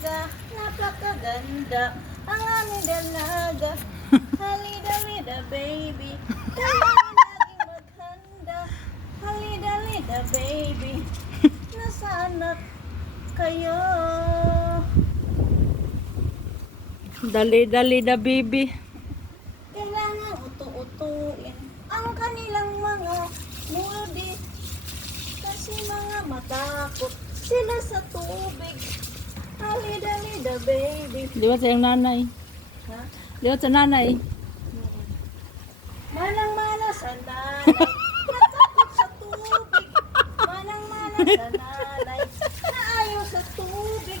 dalaga, napakaganda. Ang aming dalaga. Halida-lida, baby. Kailangan laging maghanda. Halida-lida, baby. Nasaan na kayo? Dali-dali da baby. Kailangan utu-utuin ang kanilang mga ngudi. Kasi mga matakot sila sa tubig. Halida-lida, baby. Liwat sa iyong nanay. Ha? Liwat sa nanay. Manang-mana sa nanay, natakot sa tubig. Manang-mana sa nanay, naayaw sa tubig.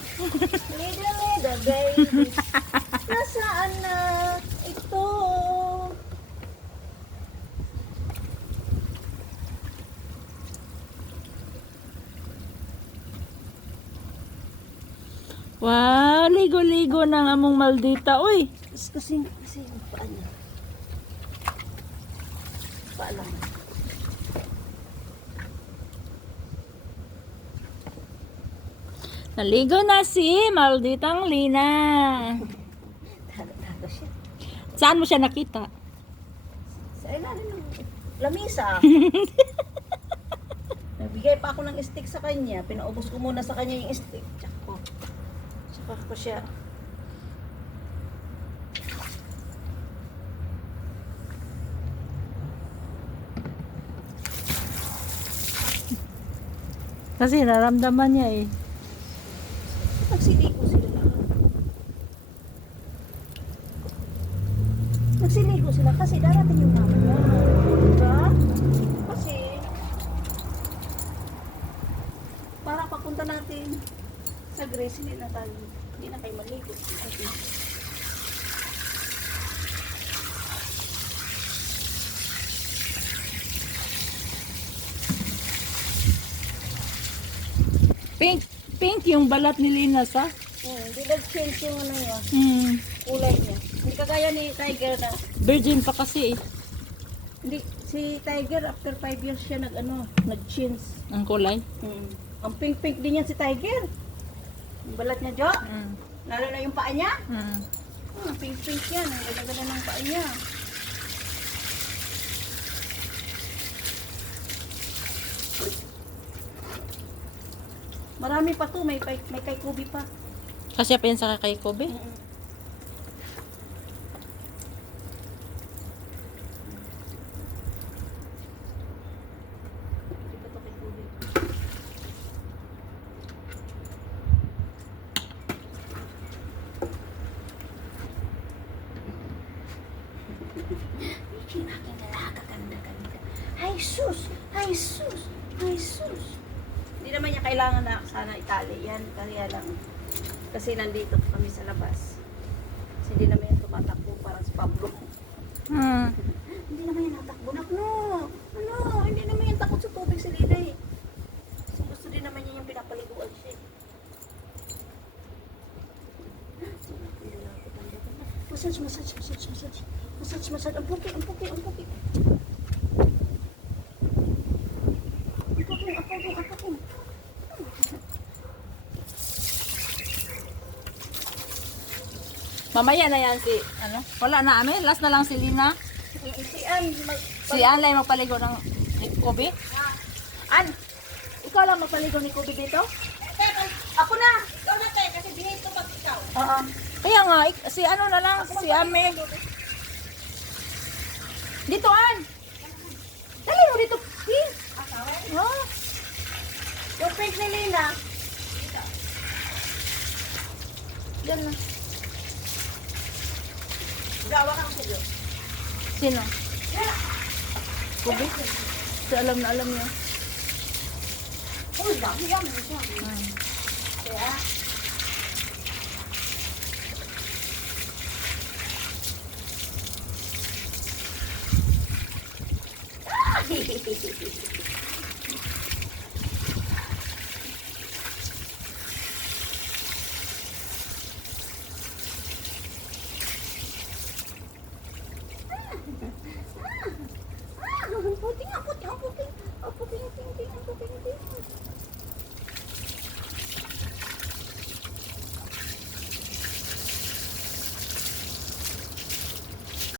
Lida-lida, baby. Nasaan na ito? Wow, ligo-ligo ng among maldita. Uy, Kasi paano? Paano? naligo na si malditang Lina. Tago siya. Saan mo siya nakita? Sa ilalim ng lamisa. Nagbigay pa ako ng stick sa kanya. Pinaubos ko muna sa kanya yung stick. Tsaka ko siya. Kasi naramdaman niya eh. Nagsiligo sila lahat. Nagsiligo sila kasi darating yung mama niya. Diba? Kasi para papunta natin sa Grace, hindi na tayo, hindi na kayo maligo. Kasi Pink, pink yung balat ni Lina sa. hindi nag-change yung ano niya, Hmm. kulay niya. Hindi kagaya ni Tiger na, Virgin pa kasi eh. hindi, si Tiger after 5 years siya nag-change. Ang kulay. Ang pink-pink din yan si Tiger. Yung balat niya, Jo. Hmm. Lalo na yung paa niya. Hmm. Pink-pink yan. Ang ganda-ganda ng paa niya. Marami pa to. May kay Kobe pa. Kasi pa yan sa kay Kobe. Hindi pa to kay Kobe. Yung aking dalaga, ganda-ganda. Ay sus! Ay sus! Ay sus! Hindi naman niya kailangan na sana itali yan. Kaya lang. Kasi nandito kami sa labas. Kasi hindi naman yan tumatakbo parang si Pablo. Hmm. Hindi naman yan natakbo. Ano? Hindi naman yan takot sa tubig si Lida eh. So, gusto din naman niya yung pinapaliguan siya. Massage. Massage. Ang puki. Ang puki. Mamaya na yan si, ano? Wala na amin. Last na lang si Lina. Si Ann, Si Ann lang magpaligo ng ni Kobe. Ann, Ikaw lang magpaligo ni Kobe dito? ako na! Ikaw na te, kasi behave to pag ikaw. Oo. Kaya nga, si ano na lang, si Ame. Dito, Ann. Dali mo dito, please. Oh. Yung pink ni Lina, Diyan na. gawa kang sa'yo. Sino? Kobe? Si alam na alam niya. Uy, dami yan. Hmm. Kaya,